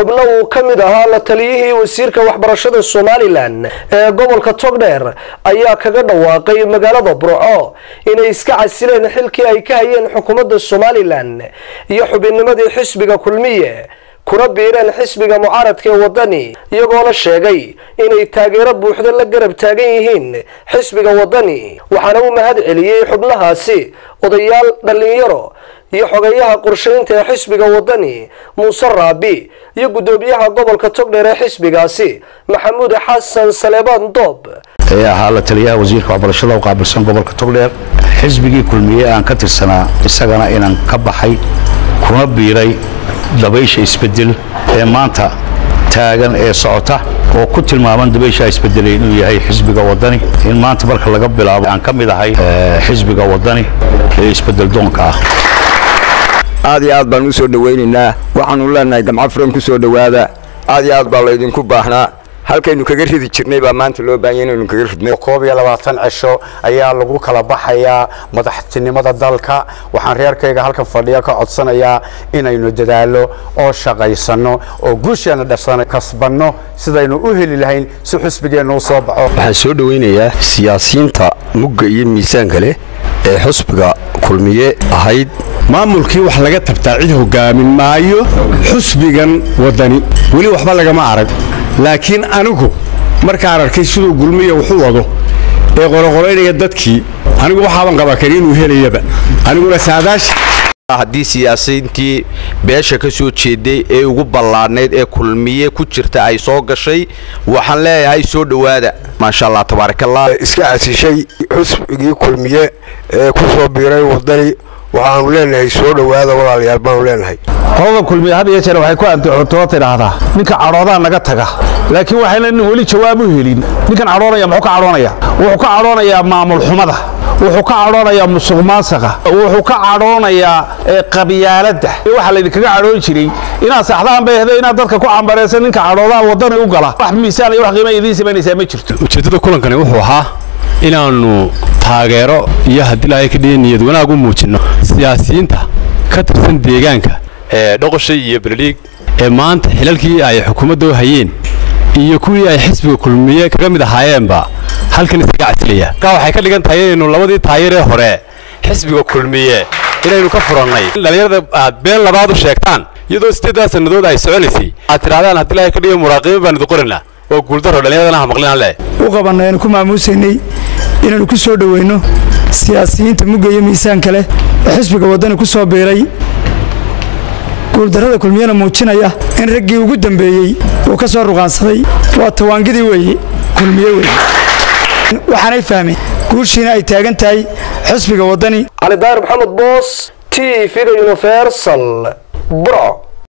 xubno uu ka mid ahaa la taliyihii wasiirka waxbarashada Somaliland ee gobolka Togdheer ayaa kaga dhawaaqay magaalada Burco inay iska casileen xilkii ay ka hayeen xukuumadda Somaliland iyo xubinnimadii xisbiga kulmiye kuna biireen xisbiga mucaaradka ee wadani iyagoo la sheegay inay taageero buuxda la garab taagan yihiin xisbiga wadani waxaana uu mahad celiyay xubnahaasi odayaal dhalinyaro iyo xogayaha qorsheynta ee xisbiga wadani Muuse Raabi iyo gudoomiyaha gobolka Togdheer ee xisbigaasi Maxamuud Xasan Saleebaan Doob ayaa la taliyaha wasiirka waxbarashada oo qaabilsan gobolka Togdheer xisbigii kulmiye aan ka tirsanaa isagana inaan ka baxay kuna biiray dabaysha isbedel ee maanta taagan ee socota oo ku tilmaaman dabaysha isbedelay inuu yahay xisbiga wadani in maanta marka laga bilaabo aan ka mid ahay xisbiga wadani ee isbedel doonka ah aad iyo aad baan u soo dhaweynaynaa waxaan u leenahay gamca furan ku soo dhawaada aad iyo aad baa la idinku baahnaa halkaynu kaga ridi jirnay baa maanta loo baahan yahay inaynu kaga ridno 21 cisho ayaa lagu kala baxayaa madaxtinimada dalka waxaan reerkayga halkan fadhiya ka codsanayaa inaynu dadaalo oo shaqaysano oo guusheena dhasano kasbano sidaynu u heli lahayn si xisbigeenu u soo baxo waxaan soo dhaweynayaa siyaasiyiinta mugga iyo miisaanka leh ee xisbiga kulmiye ahayd maamulkii wax laga tabtaa cid hogaamin maayo xisbigan wadani wali waxba laga arag laakiin anigu markaan arkay sidoo gulmiye wuxuu wado ee qoroqoreynaya dadkii anigu waxaan qaba karin inuu helayaba aniguna saadaash haddii siyaasiyiintii beesha ka soo jeeday ee ugu ballaadneed ee kulmiye ku jirta ay soo gashay waxaan leeyahay soo dhawaada maasha Allah tabarakallah iska casishay xisbigii kulmiye ee ku soo biiray wadani waxaan leenahay soo dhawaada walaalayaal baan leenahay qolada kulmiye had iyo jeer waxay ku antaxoto tiraahdaa ninka carooda naga taga laakiin waxayna wali jawaab u helin ninkan caroonaya muxuu ka caroonaya wuxuu ka caroonaya maamul xumada wuxuu ka caroonaya musuqmaasuqa wuxuu ka caroonaya qabyaaladda waxa la idinkaga caroon jiray inaad saxdaan bay ahayd inaad dadka ku cambareysan ninka carooda wadani u gala wax miisaan iyo wax qiimo idin sameynaysa ma jirto ujeedada kulankani wuxuu ahaa inaanu taageero iyo haddii la ay ka dhigeen niyad wanaag u muujino siyaasiyiinta ka tirsan deegaanka ee dhoqoshay iyo Berliig ee maanta xilalkii ay xukuumaddu hayeen iyo kuwii ay xisbiga kulmiye kaga mid ahaayeenba halkan isaga casilaya ka waxay ka dhigan tahay inuu labadii taageere hore xisbiga kulmiye inaynu ka furannay dhalinyarada aad been labaad u sheegtaan iyadoo 8 sanadood ay soconaysay aad tiraadaan haddii la ay ka dhigeen muraaqibiin baan qorina oo guuldaro dhalinyarada maqlaan leh u qabanayna ku maamuusaynay inaan ku soo dhaweeyno siyaasiyiinta mugaya miisaan kale xisbiga wadani ku soo biiray guuldarada kulmiyana muujinaya in raggii ugu dambeeyay oo ka soo ruqaansaday waa tawaangidii weeye kulmiye weeye waxaanay fahmeen guushiina ay taagan tahay xisbiga wadani Ali Daar Maxamed Boos TV Universal Bro